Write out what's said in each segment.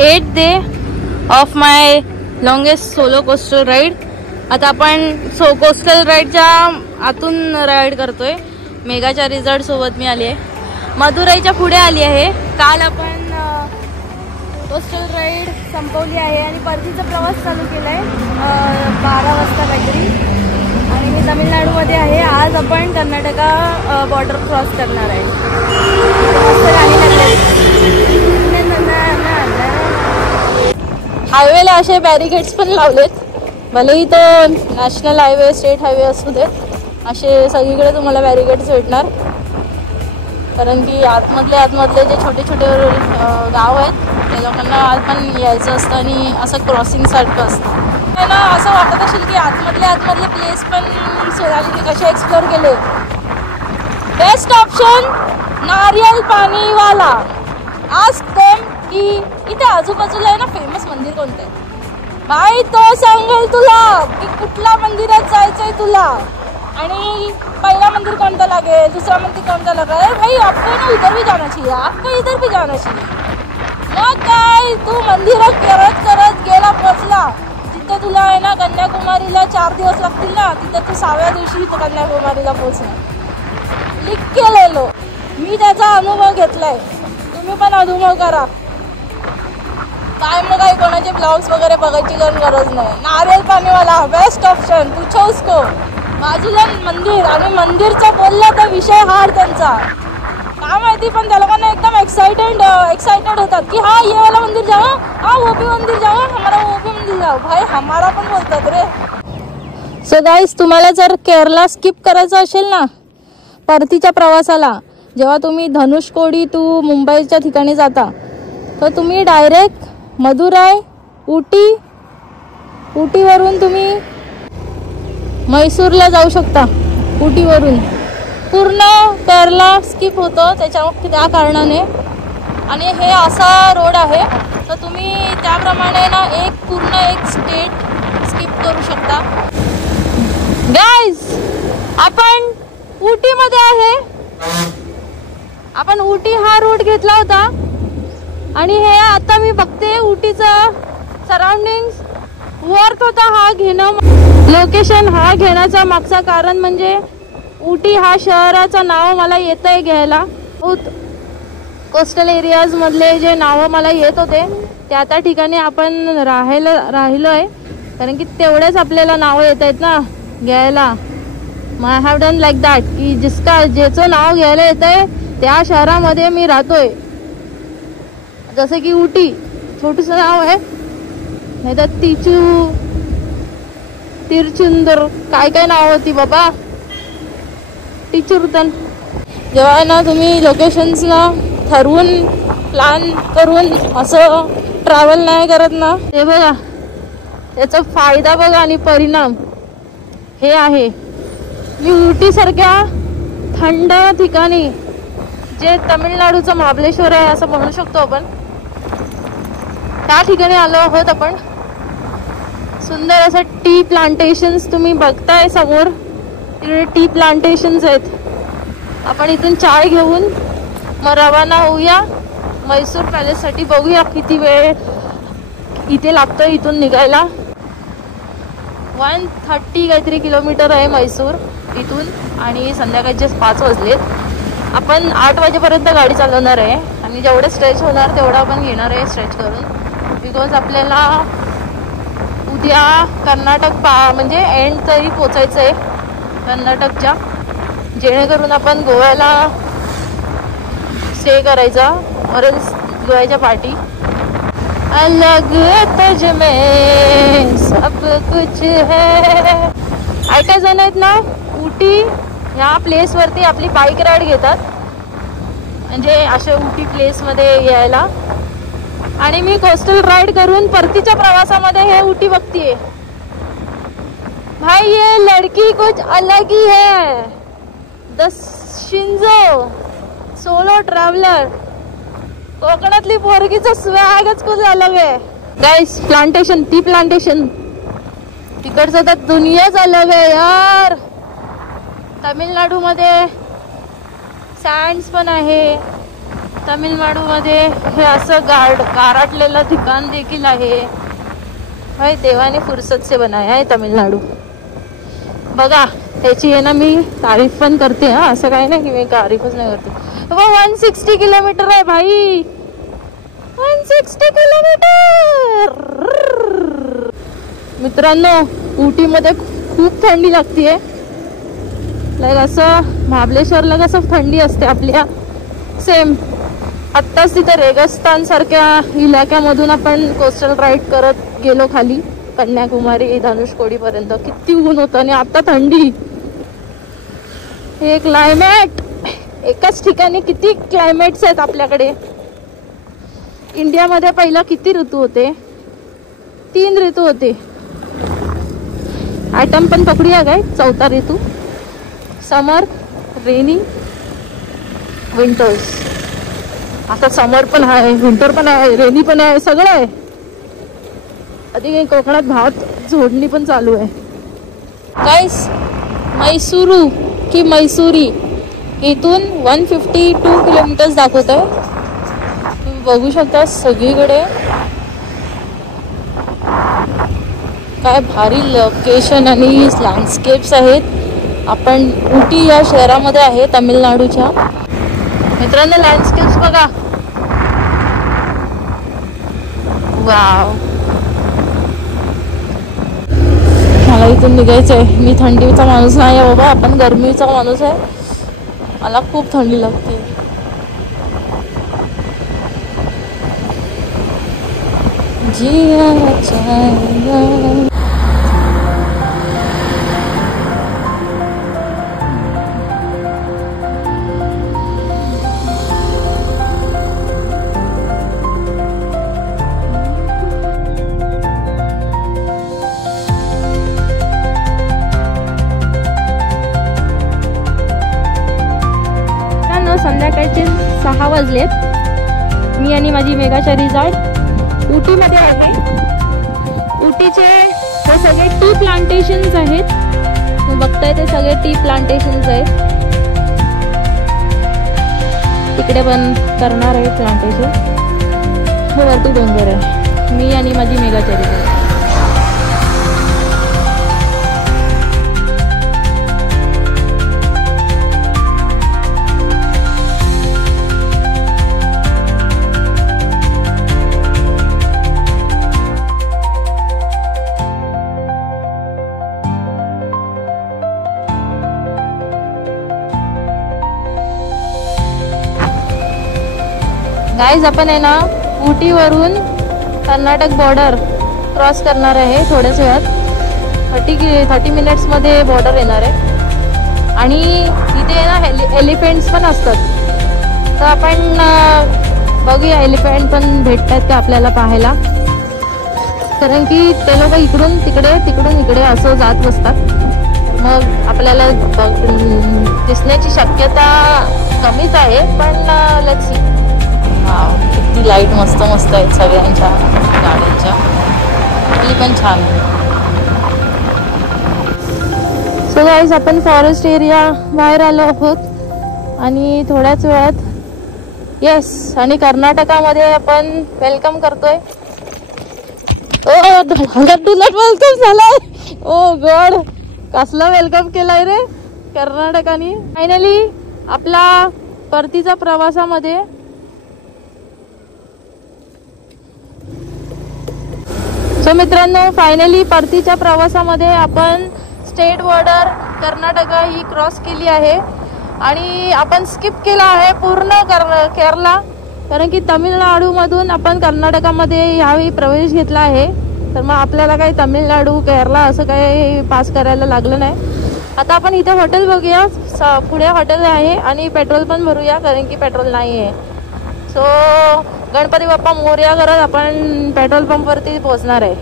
8th day of my longest solo coastal ride. आता आपण coastal राईडच्या आतून राईड करतोय. मेघाच्या रिझॉर्ट सोबत मी आली आहे. मदुराईच्या पुढे आली आहे. काल आपण कोस्टल राईड संपवली आहे आणि परतीचा प्रवास चालू केलाय 12 वाजता काहीतरी. आणि मी तमिळनाडूमध्ये आहे. आज आपण कर्नाटका बॉर्डर क्रॉस करणार आहे. मस्त गाणी हायवेला असे बॅरिकेड्स पण लावलेत. भलेही तो नॅशनल हायवे स्टेट हायवे असू दे, असे सगळीकडे तुम्हाला बॅरिकेड्स भेटणार. कारण की आतमधले जे छोटे छोटे गाव आहेत त्या लोकांना आज पण यायचं असतं आणि असं क्रॉसिंग सारखं असतं. मला असं वाटत असेल की आतमधले प्लेस पण सोनाली कसे एक्सप्लोर केले. बेस्ट ऑप्शन नारियल पाणीवाला. आज देम की इथे आजूबाजूला आहे ना फेमस मंदिर कोणतं आहे भाई, तो सांगेल तुला की कुठल्या मंदिरात जायचंय तुला आणि पहिला मंदिर कोणता लागेल, दुसरा मंदिर कोणता लागेल. भाई आपको ना इधर भी जाना चाहिए, आपको इधर भी जाना चाहिए. मग काय तू मंदिरात करत करत गेला पोचला तिथे तुला आहे ना कन्याकुमारीला 4 दिवस लागतील ना, तिथे तू 6व्या दिवशी इथं कन्याकुमारीला पोचणार. लिख केलेलो मी, त्याचा अनुभव घेतलाय. तुम्ही पण अनुभव करा. काय मग काही कोणाचे ब्लॉग्स वगैरे बघायची गरज नाही. नारियल पाणीवाला बेस्ट ऑप्शन. पूछो उसको. बाजूला मंदिर आणि मंदिरचा बोलला तर विषय हार त्यांचा काय माहिती, पण त्या लोकांना एकदम एक्साइटेड होतात की हाँ ये वाला मंदिर जाओ, हाँ वो भी मंदिर जाओ, हमारा वो भी मंदिर जाओ. भाई हमारा पण बोलतात रे. सो गाईज, तुम्हाला जर केरला स्किप करायचं असेल ना परतीच्या प्रवासाला, जेव्हा तुम्ही धनुषकोडी टू मुंबईच्या ठिकाणी जाता तर तुम्ही डायरेक्ट मदुराई उटीवरून तुम्ही मैसूरला जाऊ शकता. उटीवरून पूर्ण केरला स्किप होतं त्या कारणाने. आणि हे असा रोड आहे तर तुम्ही त्याप्रमाणे ना एक स्टेट स्किप करू शकता. गाईज, आपण उटीमध्ये आहे. आपण उटी हा रूट घेतला होता आणि हे आता मी बघते उटीचा सराउंडिंग्स वर्थ होता हा घेणं. लोकेशन हा घेण्याचा मागचा कारण म्हणजे उटी हा शहराचं नाव मला येत आहे घ्यायला. कोस्टल एरियाज मधले जे नावं मला येत होते त्या ठिकाणी आपण राहिलो आहे. कारण की तेवढेच आपल्याला नावं येत आहेत ना घ्यायला. I have done like that की ज्याचं नाव घ्यायला येत आहे त्या शहरामध्ये मी राहतोय. जसं की उटी छोटंसं नाव आहे, नाही तर तिरुचुंदर काय नाव होती बाबा, टिचुरतन. जेव्हा ना तुम्ही लोकेशन्सला ठरवून प्लॅन करून असं ट्रॅव्हल नाही करत ना, ते बघा त्याचा फायदा बघा आणि परिणाम हे आहे. मी उटीसारख्या थंड ठिकाणी जे तमिळनाडूचं महाबळेश्वर आहे असं म्हणू शकतो आपण, त्या ठिकाणी आलो आहोत आपण. सुंदर असं टी प्लांटेशन्स तुम्ही बघताय समोर, तिकडे टी प्लांटेशन्स आहेत. आपण इथून चाय घेऊन मग रवाना होऊया मैसूर पॅलेससाठी. बघूया किती वेळ इथे लागतो इथून निघायला. 130 काहीतरी किलोमीटर आहे मैसूर इथून आणि संध्याकाळचे 5 वाजलेत. आपण 8 वाजेपर्यंत गाडी चालवणार आहे आणि जेवढं स्ट्रेच होणार तेवढं आपण घेणार आहे स्ट्रेच करून. बिकॉज आपल्याला उद्या कर्नाटक म्हणजे एंड तरी पोचायचं आहे कर्नाटकच्या, जेणेकरून आपण गोव्याला स्टे करायचा. परत गोव्याच्या पार्टी अलग तुझ में सब कुछ है. काय जण आहेत ना उटी ह्या प्लेसवरती आपली बाईक राईड घेतात, म्हणजे अशा उटी प्लेसमध्ये यायला. आणि मी कोस्टल राईड करून परतीच्या प्रवासामध्ये हे उटी बघतीये. भाई ये लड़की कुछ अलग ही है. The Shinzo solo traveller. कोकणातली पोरगीचं स्वॅगच खूप अलग आहे. गाईस, प्लांटेशन टी प्लांटेशन तिकडचं तर दुनियाच अलग आहे यार. तमिळनाडूमध्ये सँड्स पण आहे, तामिळनाडूमध्ये हे असं गारटलेलं ठिकाण देखील आहे. भाई देवाने फुर्सत से बनाया है तामिळनाडू. बघा त्याची आहे ना मी तारीफ पण करते हा, असं काही नाही की मी तारीफच नाही करते. 160 किलोमीटर आहे भाई, 160 किलोमीटर. मित्रांनो उटीमध्ये खूप थंडी लागतीये. लाईक असं महाबळेश्वरला कसं थंडी असते आपल्या, सेम आत्ताच तिथे रेगिस्तान सारख्या इलाक्यामधून आपण कोस्टल राईड करत गेलो खाली कन्याकुमारी धनुषकोडी पर्यंत. किती ऊन होतं आणि आता थंडी. हे क्लायमेट, एकाच ठिकाणी किती क्लायमेट्स आहेत आपल्याकडे. इंडियामध्ये पहिला किती ऋतू होते? 3 ऋतू होते. आयटम पण पकडूया काय, 4था ऋतू समर, रेनी, विंटर्स. आता समर पण आहे, विंटर पण आहे, रेनी पण आहे, सगळं आहे. आधी कोकणात भात झोडणी पण चालू आहे. गाईस मैसूरू की मैसुरी इथून 152 किलोमीटर्स दाखवत आहे. तुम्ही बघू शकता सगळीकडे काय भारी लोकेशन आणि लँडस्केप्स आहेत. आपण उटी या शहरामध्ये आहे तामिळनाडूच्या. मित्रांनो लँडस्केप्स बघा, वाव. मला इथून निघायचं आहे. मी थंडीचा माणूस नाही आहे बाबा, आपण गरमीचा माणूस आहे. मला खूप थंडी लागते. संध्याकाळचे 6 वाजलेत. मी आणि माझी मेघाच्या रिझॉर्ट उटीमध्ये आहे. उटीचे हे सगळे टी प्लांटेशन्स आहेत. बघताय ते सगळे टी प्लांटेशन्स आहेत. तिकडे पण करणार आहे प्लांटेशन. हे वरती डोंगर आहे. मी आणि माझी मेघाच्या रिझॉर्ट. गाईज आपण आहे ना उटीवरून कर्नाटक बॉर्डर क्रॉस करणार आहे थोड्याच वेळात. 30 मिनिट्समध्ये बॉर्डर येणार आहे. आणि इथे ना एलिफंट्स पण असतात. तर आपण बघूया एलिफंट पण भेटतात का आपल्याला पाहायला. कारण की ते लोक इकडून तिकडे तिकडून इकडे असं जात बसतात. मग आपल्याला दिसण्याची शक्यता कमीच आहे. पण लेट्स सी. किती लाईट मस्त मस्त आहेत सगळ्यांच्या गाड्यांच्या. आपली पण छान. सो गाईज आपण फॉरेस्ट एरिया बाहेर आलो आहोत आणि थोड्याच वेळात येस आणि कर्नाटकामध्ये आपण वेलकम करतोय. ओ दुलट वेलकम झालाय. ओ गॉड कसला वेलकम केलाय रे कर्नाटकाने. फायनली आपला परतीचा प्रवासामध्ये सो मित्रांनो फायनली परतीच्या प्रवासामध्ये आपण स्टेट बॉर्डर कर्नाटक ही क्रॉस केली आहे. आणि आपण स्किप केला आहे पूर्ण केरला. कारण की तामिळनाडूमधून आपण कर्नाटकामध्ये यावेळी प्रवेश घेतला आहे. तर मग आपल्याला काही तामिळनाडू केरला असं काही पास करायला लागलं नाही. आता आपण इथे हॉटेल बघूया. पुढे हॉटेल आहे आणि पेट्रोल पण भरूया कारण की पेट्रोल नाही आहे. सो गणपती बाप्पा मोरया करत आपण पेट्रोल पंपवरती पोहोचणार आहे.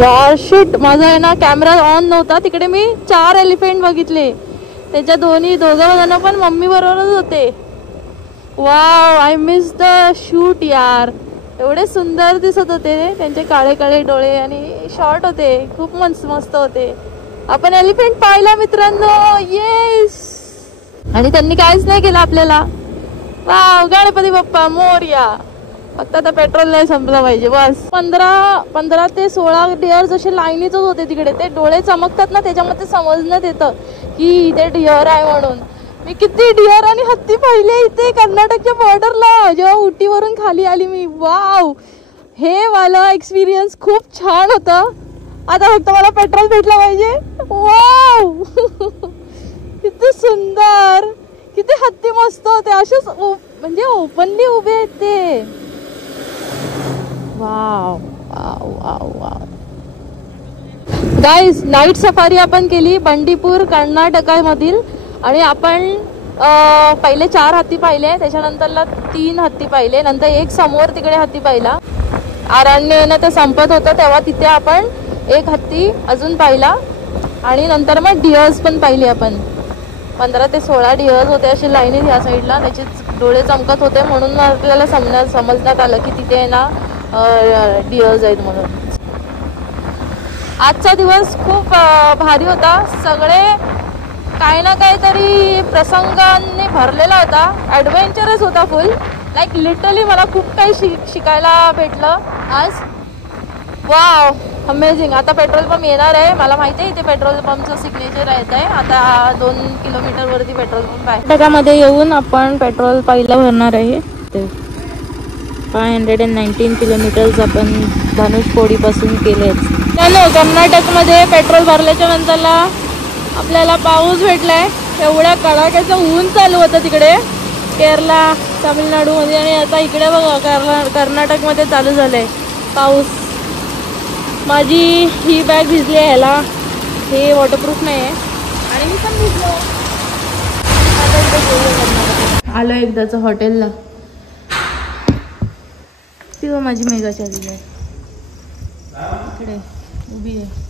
यार शिट, माझा आहे ना कॅमेरा ऑन नव्हता. तिकडे मी 4 एलिफंट बघितले. त्याच्या दोघं जण पण मम्मी बरोबरच होते. Wow, I miss the shoot यार. एवढे सुंदर दिसत होते. त्यांचे काळे काळे डोळे आणि शॉर्ट होते. खूप मस्त होते. आपण एलिफंट पाहिला मित्रांनो. येस. आणि त्यांनी काहीच नाही केलं आपल्याला. वाव, गणपती बाप्पा मोरया. फक्त आता पेट्रोल नाही संपलं पाहिजे बस. 15 ते 16 डिअर्स असे लाईनीतच होते तिकडे. ते डोळे चमकतात ना, त्याच्यामध्ये समजण्यात येतं की इथे डिअर आहे म्हणून. मी किती डिअर आणि हत्ती पाहिले इथे कर्नाटकच्या बॉर्डरला जेव्हा उटीवरून खाली आली मी. वाव, हे वाला एक्सपिरियन्स खूप छान होता. आता फक्त मला पेट्रोल भेटला पाहिजे. वाव किती सुंदर, किती हत्ती मस्त होते. असेच म्हणजे ओपनली उभे आहेत ते. Wow wow wow wow. Guys, night safari आपण केली बंडीपूर कर्नाटकामधील. आणि आपण पहिले 4 हत्ती पाहिले, त्याच्यानंतरला 3 हत्ती पाहिले, नंतर एक समोर तिकडे हत्ती पाहिला. अरण्यानं ते संपत होतं तेव्हा तिथे आपण 1 हत्ती अजून पाहिला. आणि नंतर मग डिअर्स पण पाहिली आपण. 15 ते 16 डिअर्स होते असे लाईनीत ह्या साईडला. त्याचे डोळे चमकत होते म्हणून आपल्याला समजण्यात आलं की तिथे ना डिअर्स आहेत म्हणून. आजचा दिवस खूप भारी होता. सगळे काही ना काहीतरी प्रसंगांनी भरलेला होता. ॲडव्हेंचरस होता फुल. लाईक लिटरली मला खूप काही शिकायला भेटलं आज. Wow, amazing. आता पेट्रोल पंप येणार आहे. मला माहिती आहे इथे पेट्रोल पंपचं सिग्नेचर येत आहे. आता 2 किलोमीटरवरती पेट्रोल पंप आहे. त्याच्यामध्ये येऊन आपण पेट्रोल पहिला भरणार आहे. 519 किलोमीटर्स आपण धनुषकोडीपासून केलेच. त्यानं कर्नाटकमध्ये पेट्रोल भरल्याच्या नंतरला आपल्याला पाऊस भेटलाय. एवढ्या कडाक्याचं ऊन चालू होतं तिकडे केरला, तामिळनाडूमध्ये. आणि आता इकडे बघा कर्नाटकमध्ये चालू झालंय पाऊस. माझी ही बॅग भिजली आहे. ह्याला हे वॉटरप्रूफ नाही आहे आणि मी पण भिजलो. आलो एकदाचं हॉटेलला. ती माझी मेघा चालली आहे इकडे उभी आहे.